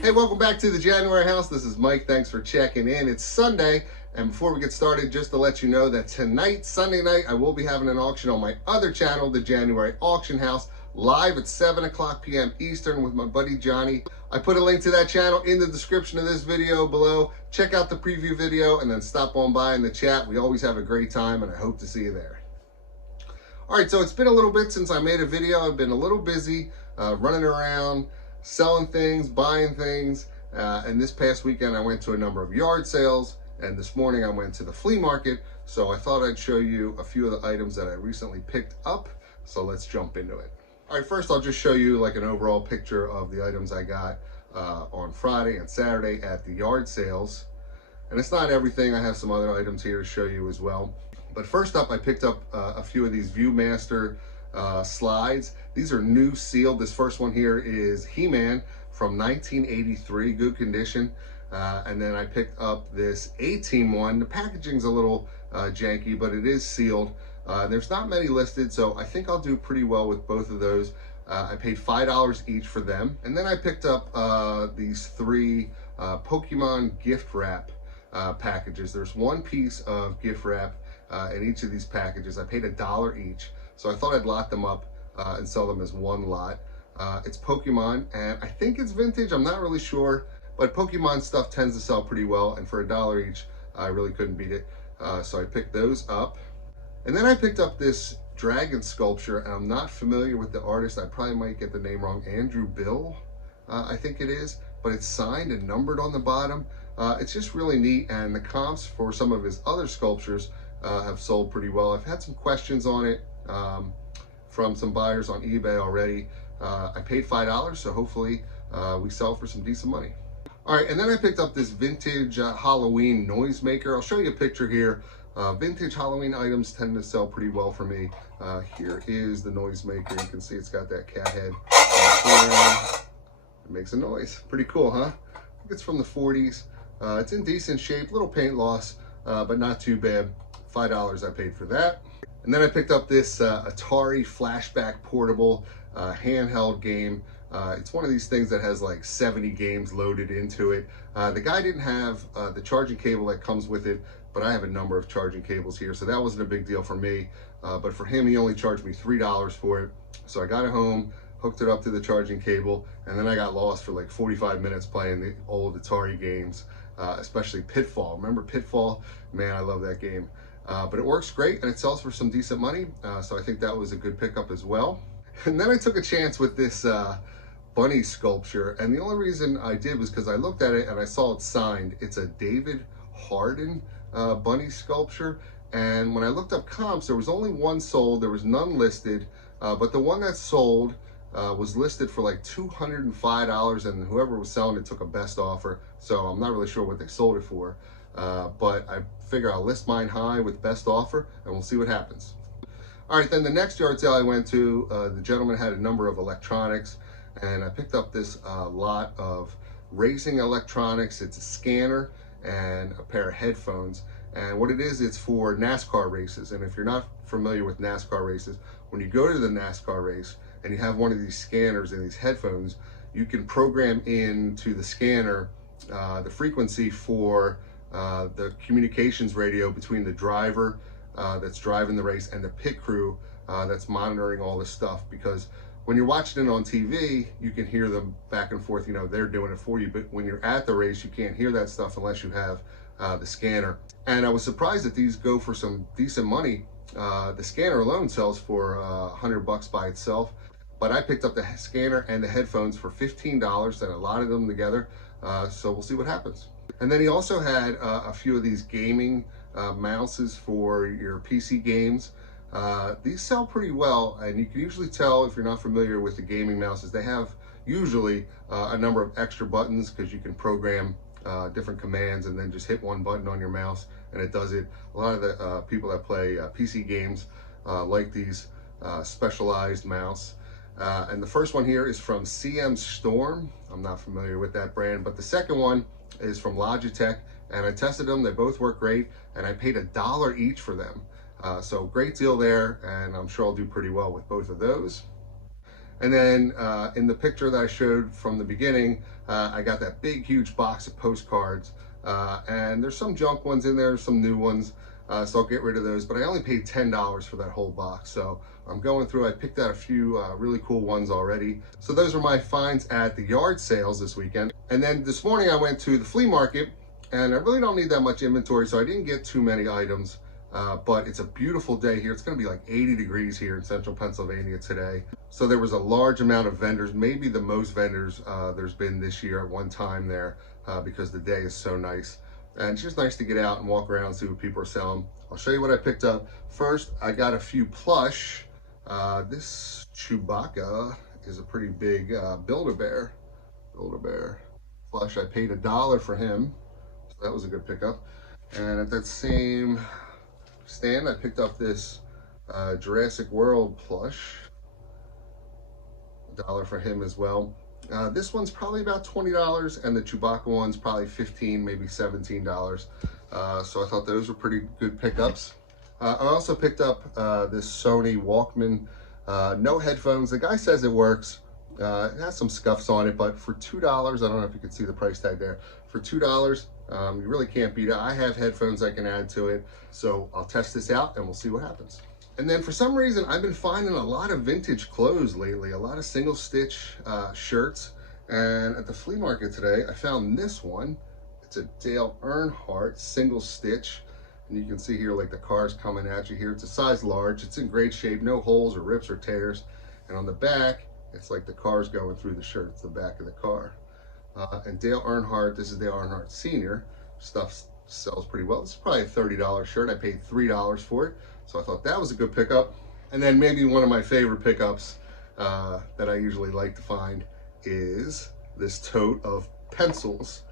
Hey, welcome back to the January House. This is Mike. Thanks for checking in. It's Sunday, and before we get started, just to let you know that tonight, Sunday night, I will be having an auction on my other channel, the January Auction House, live at 7 o'clock p.m. Eastern with my buddy Johnny. I put a link to that channel in the description of this video below. Check out the preview video and then stop on by in the chat. We always have a great time, and I hope to see you there. All right, so it's been a little bit since I made a video. I've been a little busy running around, selling things, buying things, and this past weekend I went to a number of yard sales, and this morning I went to the flea market, so I thought I'd show you a few of the items that I recently picked up, so let's jump into it. All right, first I'll just show you like an overall picture of the items I got on Friday and Saturday at the yard sales, and it's not everything. I have some other items here to show you as well. But first up, I picked up a few of these Viewmaster slides. These are new sealed. This first one here is He-Man from 1983, good condition. And then I picked up this A-Team one. The packaging's a little janky, but it is sealed. There's not many listed, so I think I'll do pretty well with both of those. I paid $5 each for them. And then I picked up these three Pokemon gift wrap packages. There's one piece of gift wrap in each of these packages. I paid $1 each, so I thought I'd lot them up and sell them as one lot. It's Pokemon, and I think it's vintage. I'm not really sure, but Pokemon stuff tends to sell pretty well, and for $1 each, I really couldn't beat it. So I picked those up. And then I picked up this dragon sculpture, and I'm not familiar with the artist. I probably might get the name wrong. Andrew Bill, I think it is, but it's signed and numbered on the bottom. It's just really neat, and the comps for some of his other sculptures have sold pretty well. I've had some questions on it from some buyers on eBay already. I paid $5, so hopefully we sell for some decent money. All right, and then I picked up this vintage Halloween Noisemaker. I'll show you a picture here. Vintage Halloween items tend to sell pretty well for me. Here is the Noisemaker. You can see it's got that cat head. It makes a noise. Pretty cool, huh? I think it's from the 40s. It's in decent shape, little paint loss, but not too bad. $5 I paid for that. And then I picked up this Atari Flashback portable handheld game. It's one of these things that has like 70 games loaded into it. The guy didn't have the charging cable that comes with it, but I have a number of charging cables here, so that wasn't a big deal for me. But for him, he only charged me $3 for it. So I got it home, hooked it up to the charging cable, and then I got lost for like 45 minutes playing the old Atari games, especially Pitfall. Remember Pitfall? Man, I love that game. But it works great, and it sells for some decent money, so I think that was a good pickup as well. And then I took a chance with this bunny sculpture, and the only reason I did was because I looked at it and I saw it signed. It's a David Hardin bunny sculpture, and when I looked up comps, there was only one sold. There was none listed, but the one that sold was listed for like $205, and whoever was selling it took a best offer, so I'm not really sure what they sold it for. But I figure I'll list mine high with best offer, and we'll see what happens. All right, then the next yard sale I went to, the gentleman had a number of electronics, and I picked up this lot of racing electronics. It's a scanner and a pair of headphones. And what it is, it's for NASCAR races. And if you're not familiar with NASCAR races, when you go to the NASCAR race and you have one of these scanners and these headphones, you can program into the scanner the frequency for the communications radio between the driver that's driving the race and the pit crew that's monitoring all this stuff. Because when you're watching it on TV, you can hear them back and forth, you know, they're doing it for you. But when you're at the race, you can't hear that stuff unless you have the scanner. And I was surprised that these go for some decent money. The scanner alone sells for $100 by itself. But I picked up the scanner and the headphones for $15 and a lot of them together. So we'll see what happens. And then he also had a few of these gaming mouses for your PC games. These sell pretty well, and you can usually tell if you're not familiar with the gaming mouses. They have usually a number of extra buttons because you can program different commands and then just hit one button on your mouse and it does it. A lot of the people that play PC games like these specialized mouse. And the first one here is from CM Storm. I'm not familiar with that brand, but the second one is from Logitech, and I tested them. They both work great, and I paid $1 each for them. So great deal there, and I'm sure I'll do pretty well with both of those. And then in the picture that I showed from the beginning, I got that big, huge box of postcards. And there's some junk ones in there, some new ones. So I'll get rid of those, but I only paid $10 for that whole box. So I'm going through, I picked out a few really cool ones already. So those are my finds at the yard sales this weekend. And then this morning I went to the flea market, and I really don't need that much inventory, so I didn't get too many items. But it's a beautiful day here. It's going to be like 80 degrees here in central Pennsylvania today. So there was a large amount of vendors, maybe the most vendors there's been this year at one time there, because the day is so nice. And it's just nice to get out and walk around and see what people are selling. I'll show you what I picked up. First, I got a few plush. This Chewbacca is a pretty big Build-A-Bear plush. I paid $1 for him, so that was a good pickup. And at that same stand, I picked up this Jurassic World plush. $1 for him as well. This one's probably about $20, and the Chewbacca one's probably $15, maybe $17. So I thought those were pretty good pickups. I also picked up this Sony Walkman, no headphones. The guy says it works. It has some scuffs on it, but for $2, I don't know if you can see the price tag there. For $2, you really can't beat it. I have headphones I can add to it, so I'll test this out and we'll see what happens. And then for some reason, I've been finding a lot of vintage clothes lately, a lot of single stitch shirts. And at the flea market today, I found this one. It's a Dale Earnhardt single stitch. And you can see here, like the car's coming at you here. It's a size large, it's in great shape, no holes or rips or tears. And on the back, it's like the car's going through the shirt, it's the back of the car. And Dale Earnhardt, this is Dale Earnhardt Sr. Stuff sells pretty well. This is probably a $30 shirt. I paid $3 for it. So I thought that was a good pickup. And then maybe one of my favorite pickups that I usually like to find is this tote of pencils.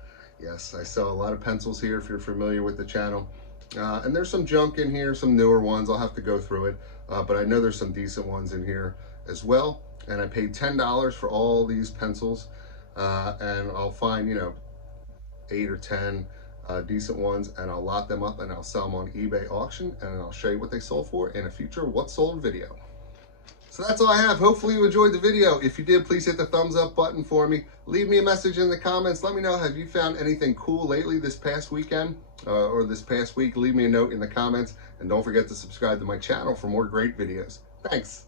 Yes, I sell a lot of pencils here if you're familiar with the channel. And there's some junk in here, some newer ones. I'll have to go through it. But I know there's some decent ones in here as well. And I paid $10 for all these pencils. And I'll find, 8 or 10 decent ones, and I'll lot them up and I'll sell them on eBay auction, and I'll show you what they sold for in a future What Sold video. So that's all I have. Hopefully you enjoyed the video. If you did, please hit the thumbs up button for me. Leave me a message in the comments. Let me know, have you found anything cool lately this past weekend or this past week? Leave me a note in the comments, and don't forget to subscribe to my channel for more great videos. Thanks.